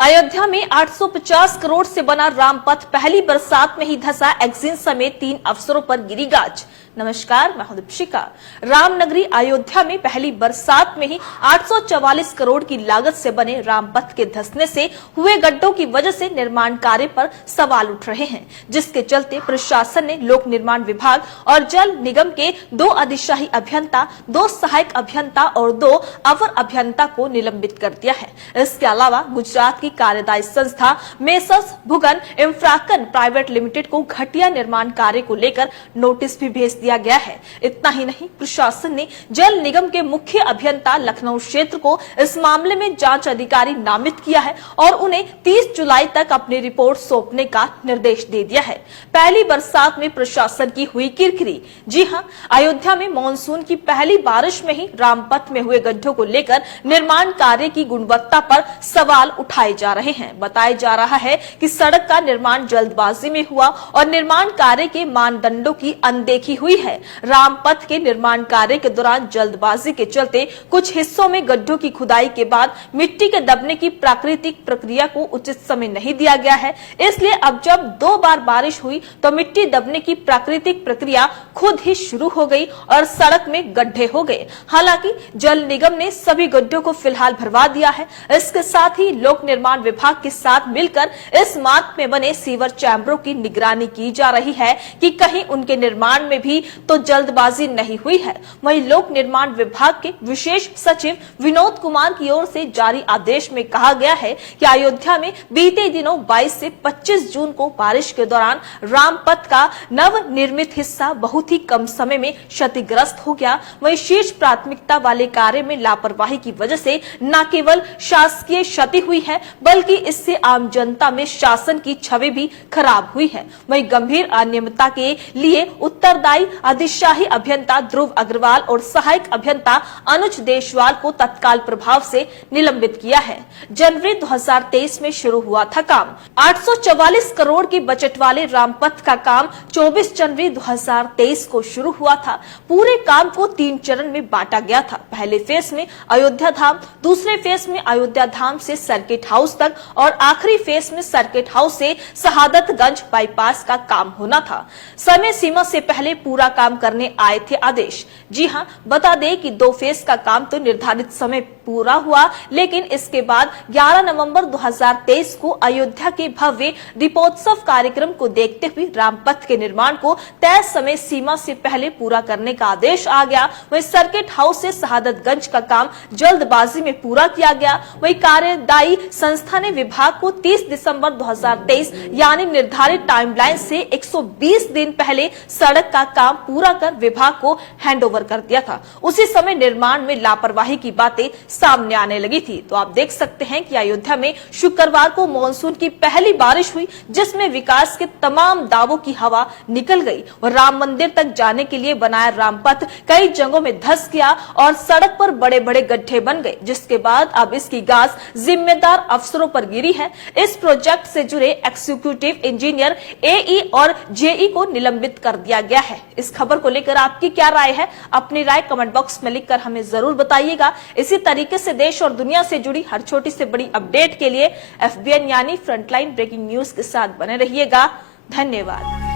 अयोध्या में 850 करोड़ से बना रामपथ पहली बरसात में ही धंसा। एक्जिन समेत 3 अफसरों पर गिरी गाज। नमस्कार, मैं हूं दीपिका। रामनगरी अयोध्या में पहली बरसात में ही 844 करोड़ की लागत से बने रामपथ के धंसने से हुए गड्ढों की वजह से निर्माण कार्य पर सवाल उठ रहे हैं, जिसके चलते प्रशासन ने लोक निर्माण विभाग और जल निगम के 2 अधिशाही अभियंता, 2 सहायक अभियंता और 2 अवर अभियंता को निलंबित कर दिया है। इसके अलावा गुजरात की कार्यदायी संस्था मेसर्स भुगन इंफ्राकन प्राइवेट लिमिटेड को घटिया निर्माण कार्य को लेकर नोटिस भी भेज दिया गया है। इतना ही नहीं, प्रशासन ने जल निगम के मुख्य अभियंता लखनऊ क्षेत्र को इस मामले में जांच अधिकारी नामित किया है और उन्हें 30 जुलाई तक अपनी रिपोर्ट सौंपने का निर्देश दे दिया है। पहली बरसात में प्रशासन की हुई किरकिरी। जी हां, अयोध्या में मानसून की पहली बारिश में ही रामपथ में हुए गड्ढों को लेकर निर्माण कार्य की गुणवत्ता पर सवाल उठाए जा रहे हैं। बताया जा रहा है कि सड़क का निर्माण जल्दबाजी में हुआ और निर्माण कार्य के मानदंडों की अनदेखी हुई है। रामपथ के निर्माण कार्य के दौरान जल्दबाजी के चलते कुछ हिस्सों में गड्ढों की खुदाई के बाद मिट्टी के दबने की प्राकृतिक प्रक्रिया को उचित समय नहीं दिया गया है। इसलिए अब जब 2 बार बारिश हुई तो मिट्टी दबने की प्राकृतिक प्रक्रिया खुद ही शुरू हो गई और सड़क में गड्ढे हो गए। हालांकि जल निगम ने सभी गड्ढों को फिलहाल भरवा दिया है। इसके साथ ही लोक निर्माण विभाग के साथ मिलकर इस मार्ग में बने सीवर चैम्बरों की निगरानी की जा रही है कि कहीं उनके निर्माण में भी तो जल्दबाजी नहीं हुई है। वहीं लोक निर्माण विभाग के विशेष सचिव विनोद कुमार की ओर से जारी आदेश में कहा गया है कि अयोध्या में बीते दिनों 22 से 25 जून को बारिश के दौरान रामपथ का नव निर्मित हिस्सा बहुत ही कम समय में क्षतिग्रस्त हो गया। वहीं शीर्ष प्राथमिकता वाले कार्य में लापरवाही की वजह से न केवल शासकीय क्षति हुई है, बल्कि इससे आम जनता में शासन की छवि भी खराब हुई है। वहीं गंभीर अनियमितता के लिए उत्तरदायी अधिशाही अभियंता ध्रुव अग्रवाल और सहायक अभियंता अनुज देशवाल को तत्काल प्रभाव से निलंबित किया है। जनवरी 2023 में शुरू हुआ था काम। 844 करोड़ की बजट वाले रामपथ का काम 24 जनवरी 2023 को शुरू हुआ था। पूरे काम को 3 चरण में बांटा गया था। पहले फेज में अयोध्या धाम, दूसरे फेज में अयोध्या धाम से सर्किट हाउस तक और आखिरी फेज में सर्किट हाउस से शहादतगंज बाईपास का काम होना था। समय सीमा से पहले पूरा काम करने आए थे आदेश। जी हां, बता दें कि 2 फेज का काम तो निर्धारित समय पूरा हुआ, लेकिन इसके बाद 11 नवंबर 2023 को अयोध्या के भव्य दीपोत्सव कार्यक्रम को देखते हुए रामपथ के निर्माण को तय समय सीमा से पहले पूरा करने का आदेश आ गया। वहीं सर्किट हाउस से शहादतगंज का काम जल्दबाजी में पूरा किया गया। वहीं कार्यदायी संस्था ने विभाग को 30 दिसंबर 2023 यानी निर्धारित टाइमलाइन से 120 दिन पहले सड़क का काम पूरा कर विभाग को हैंडओवर कर दिया था। उसी समय निर्माण में लापरवाही की बातें सामने आने लगी थी। तो आप देख सकते हैं कि अयोध्या में शुक्रवार को मानसून की पहली बारिश हुई, जिसमें विकास के तमाम दावों की हवा निकल गई और राम मंदिर तक जाने के लिए बनाया रामपथ कई जगहों में धंस गया और सड़क पर बड़े बड़े गड्ढे बन गए, जिसके बाद अब इसकी गाज जिम्मेदार अफसरों पर गिरी है। इस प्रोजेक्ट से जुड़े एग्जीक्यूटिव इंजीनियर, एई और जेई को निलंबित कर दिया गया है। इस खबर को लेकर आपकी क्या राय है? अपनी राय कमेंट बॉक्स में लिखकर हमें जरूर बताइएगा। इसी तरीके से देश और दुनिया से जुड़ी हर छोटी से बड़ी अपडेट के लिए FBN यानी फ्रंटलाइन ब्रेकिंग न्यूज के साथ बने रहिएगा। धन्यवाद।